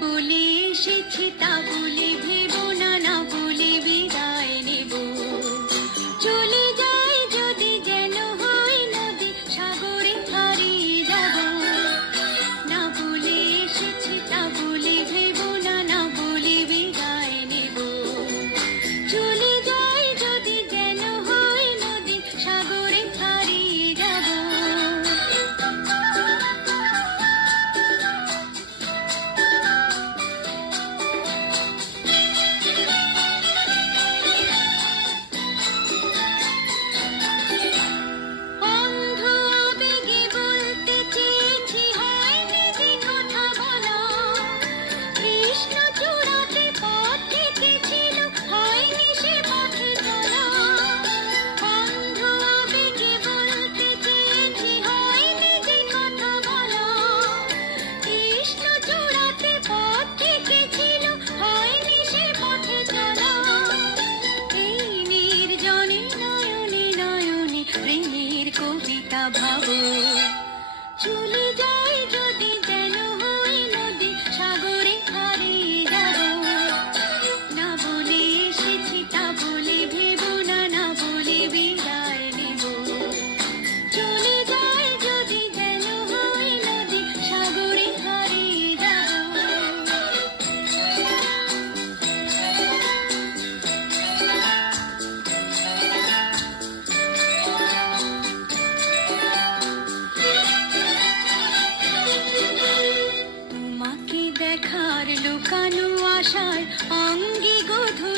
বলে এসেছি তা বলে ভেবো না, না বলে বিদায় নেব। চলে যাই যদি যেন হয় নদী, সাগরে হারিয়ে যাব। না বলে এসেছি তা বলে ভেবো না, না বলে বিদায় নেব। চলে যাই যদি যেন হয় নদী, সাগরে হারিয়ে যাব। কবিতা ভাবো, চলে যাই যদি যেন হয় নদী, সাগরে হারিয়ে যাব। না বলে এসেছি তা বলে ভেবো না, না বলে বিদায় নেব। চলে যাই যদি যেন হয় নদী, সাগরে হারিয়ে যাব। দেখার লুকানো আশায় অঙ্গে গধূলি